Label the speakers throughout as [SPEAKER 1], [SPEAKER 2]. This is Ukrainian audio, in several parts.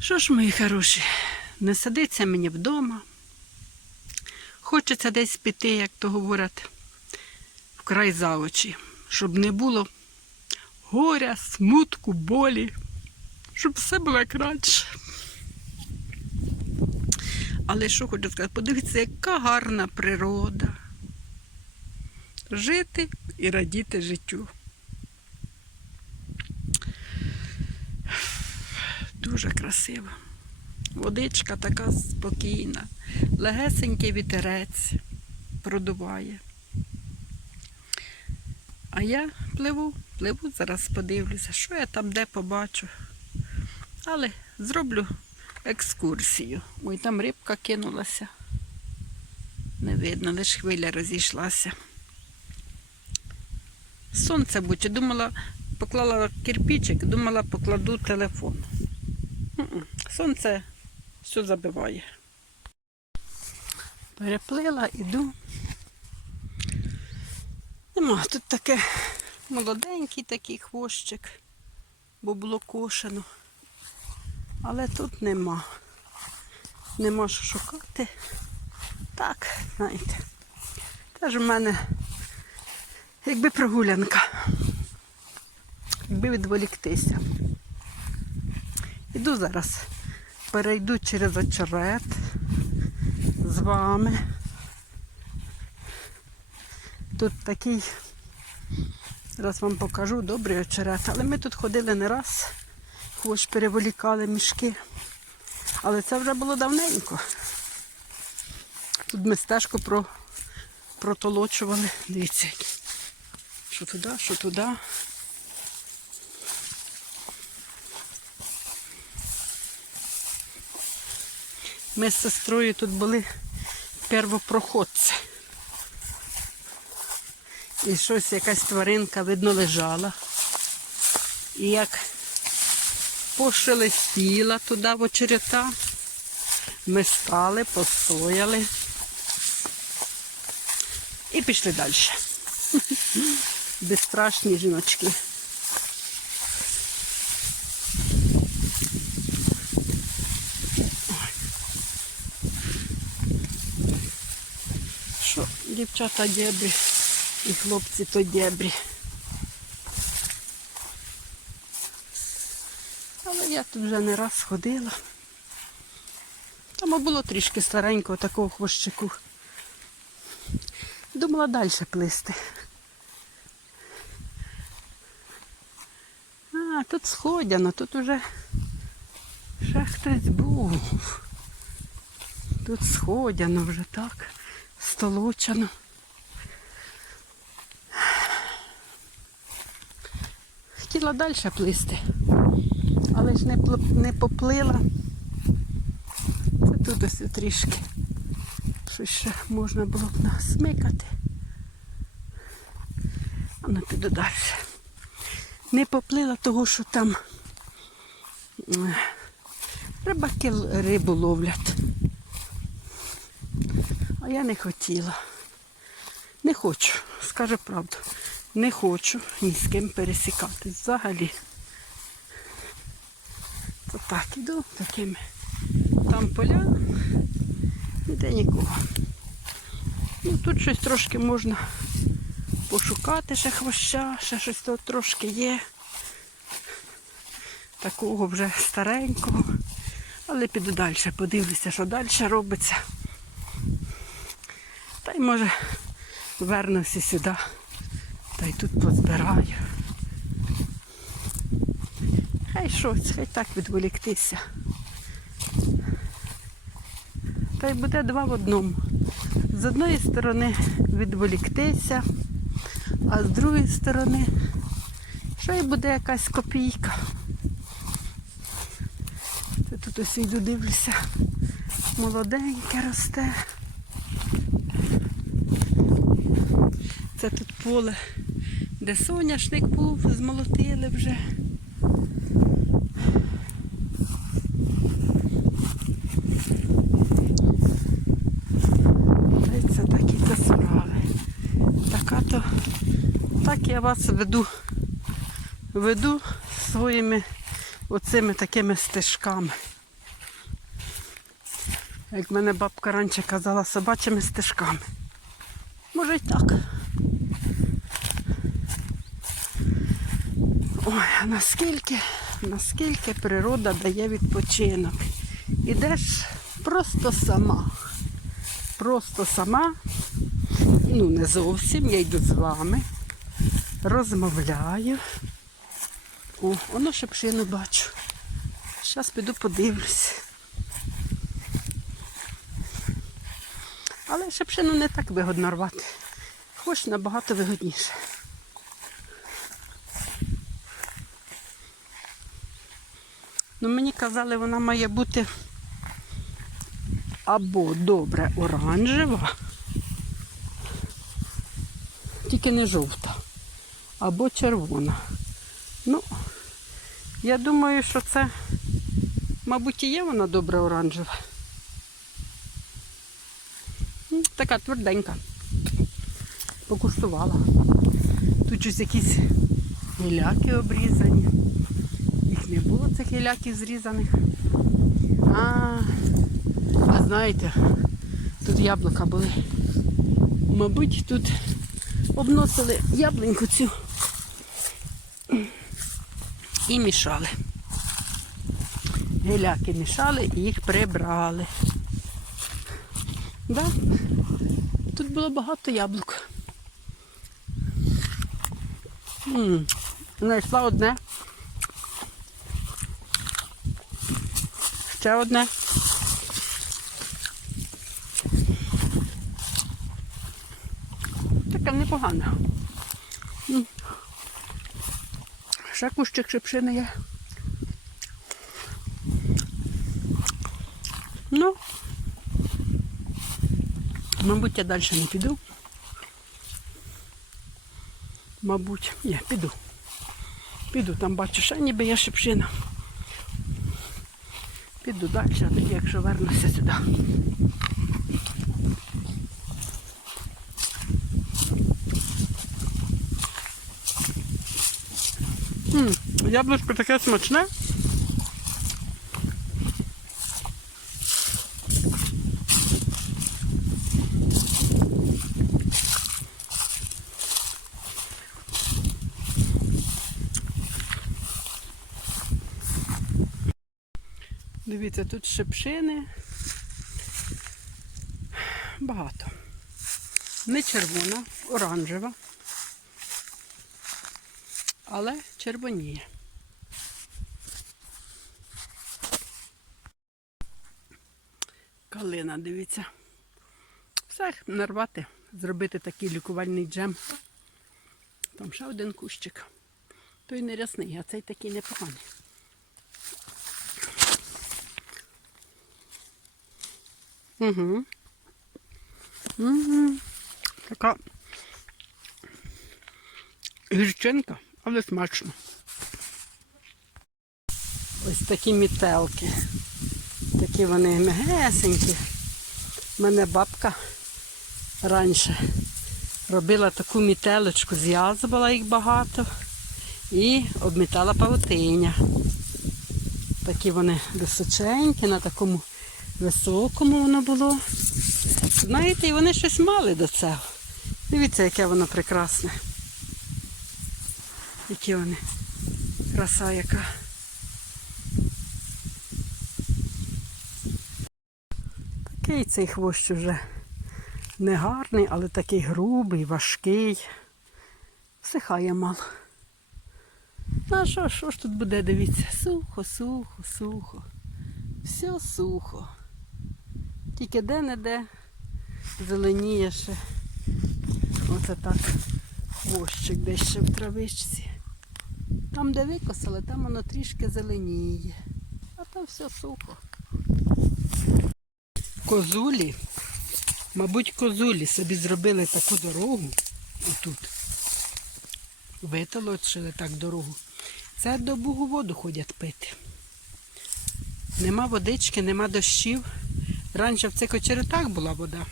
[SPEAKER 1] Що ж, мої хороші, не сидиться мені вдома. Хочеться десь піти, як то говорять, в край за очі, щоб не було горя, смутку, болі, щоб все було краще. Але що хочу сказати, подивіться, яка гарна природа. Жити і радіти життю. Дуже красиво. Водичка така спокійна, легесенький вітерець продуває. А я пливу, пливу, зараз подивлюся, що я там де побачу. Але зроблю екскурсію. Ой, там рибка кинулася. Не видно, лише хвиля розійшлася. Сонце буче. Думала, поклала кирпичик, думала, покладу телефон. Сонце все забиває. Переплила, іду. Нема, тут таке молоденький такий хвощик, бо було кошено. Але тут нема. Нема що шукати. Так, знаєте. Теж в мене якби прогулянка. Якби відволіктися. Іду зараз, перейду через очерет з вами. Тут такий, зараз вам покажу, добрий очерет. Але ми тут ходили не раз, хоч переволікали мішки. Але це вже було давненько. Тут ми стежку про, протолочували. Дивіться, що туди, що туди. Ми з сестрою тут були первопроходці. І щось якась тваринка, видно, лежала. І як пошелестіла туди в очерета, ми стали, постояли і пішли далі. Безстрашні жіночки. Що дівчата дєбрі і хлопці то дєбрі. Але я тут вже не раз ходила. Там було трішки старенького такого хвощику. Думала далі плисти. А, тут сходяно, тут уже ще хтось був. Тут сходяно вже так, столочано. Хотіла далі плисти, але ж не, не поплила. Це тут ось трішки. Щось ще можна було б насмикати. А ну піду далі. Не поплила того, що там е, рибаки рибу ловлять. Я не хотіла. Не хочу, скажу правду. Не хочу ні з ким пересікати взагалі. То так іду такими. Там поля, ніде нікого. Ну, тут щось трошки можна пошукати, ще хвоща, ще щось тут трошки є. Такого вже старенького. Але піду далі, подивлюся, що далі робиться. Й може вернуся сюди. Та й тут позбираю. Хай щось, хай так відволіктися. Та й буде два в одному. З одної сторони відволіктися, а з другої сторони що й буде якась копійка. Це тут ось йду дивлюся. Молоденьке росте. Це тут поле, де соняшник був, змолотили вже. Це такі то справи. Така то, так я вас веду, веду своїми оцими такими стежками. Як мене бабка раніше казала, собачими стежками. Може й так. Ой, а наскільки, наскільки природа дає відпочинок. Ідеш просто сама. Просто сама. Ну, не зовсім, я йду з вами. Розмовляю. О, воно шепшину бачу. Зараз піду подивлюсь. Але шепшину не так вигодно рвати. Хоч набагато вигодніше. Ну, мені казали, вона має бути або добре оранжева, тільки не жовта, або червона. Ну, я думаю, що це, мабуть, і є вона добре оранжева. Така тверденька. Покуштувала. Тут щось якісь гіляки обрізані. Не було цих гіляків зрізаних. А, а знаєте, тут яблука були. Мабуть, тут обносили яблуньку цю і мішали. Гіляки мішали і їх прибрали. Да? Тут було багато яблук. Знайшла одне. Ще одне. Таке непогане. Ще кущик шипшини є. Ну, мабуть, я далі не піду. Мабуть, ні, піду. Піду, там бачу, ще ніби є шипшина. Піду далі, а тоді, якщо вернуся сюди. Яблучко таке смачне. Дивіться, тут шипшини. Багато. Не червона, оранжева. Але червоніє. Калина, дивіться. Все, нарвати, зробити такий лікувальний джем. Там ще один кущик. Той не рясний, а цей такий непоганий. Угу. Угу. Така гірчинка, але смачно. Ось такі мітелки. Такі вони мегесенькі. У мене бабка раніше робила таку мітелочку, зв'язувала їх багато і обмітала павутиня. Такі вони височенькі, на такому високому воно було. Знаєте, і вони щось мали до цього. Дивіться, яке воно прекрасне. Які вони. Краса яка. Такий цей хвощ вже не гарний, але такий грубий, важкий. Всихає мало. Ну, а що, що ж тут буде, дивіться? Сухо, сухо, сухо. Все сухо. Тільки де-не-де зеленіє ще. Оце так хвощик десь ще в травичці. Там, де викосили, там воно трішки зеленіє. А там все сухо. Козулі, мабуть, козулі собі зробили таку дорогу отут. Витолочили так дорогу. Це до Бугу воду ходять пити. Нема водички, нема дощів. Раніше в цих очеретах була вода.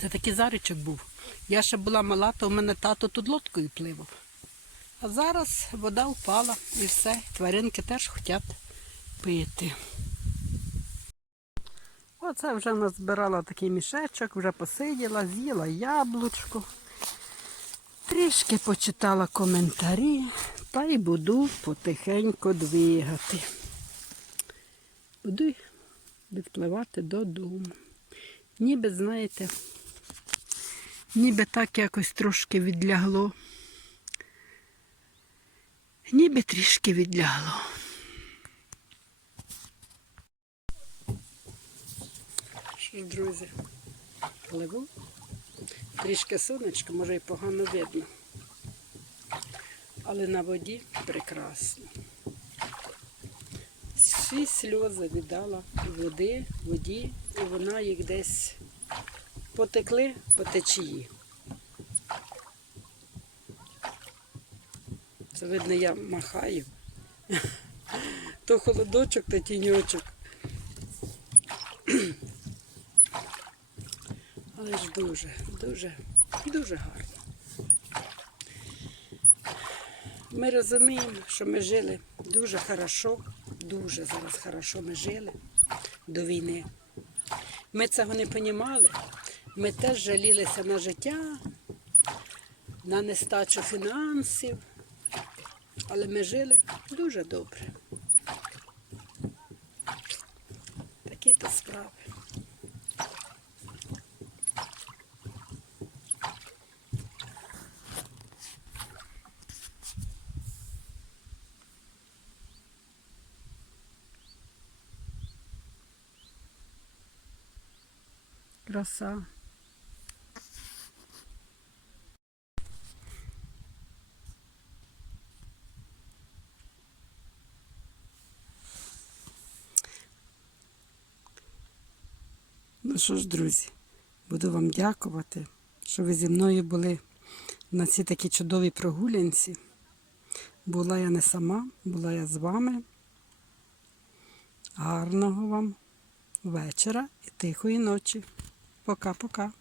[SPEAKER 1] Це такий заричок був. Я ще була мала, то в мене тато тут лодкою пливав. А зараз вода впала і все. Тваринки теж хочуть пити. А це вже назбирала такий мішечок, вже посиділа, з'їла яблучко. Трішки почитала коментарі та й буду потихеньку двигати. Буду відпливати додому. Ніби, знаєте, ніби так якось трошки відлягло. Ніби трішки відлягло. Що друзі, пливу. Трішки сонечко, може і погано видно. Але на воді прекрасно. Всі сльози віддала води, воді, і вона їх десь потекли по течії. Це видно, я махаю. То холодочок, то тіньочок. Але ж дуже, дуже, дуже гарно. Ми розуміємо, що ми жили дуже хорошо, дуже зараз хорошо ми жили до війни. Ми цього не розуміли. Ми теж жалілися на життя, на нестачу фінансів, але ми жили дуже добре. Такі то справи. Краса. Ну що ж, друзі, буду вам дякувати, що ви зі мною були на цій такій чудовій прогулянці. Була я не сама, була я з вами. Гарного вам вечора і тихої ночі. Пока-пока.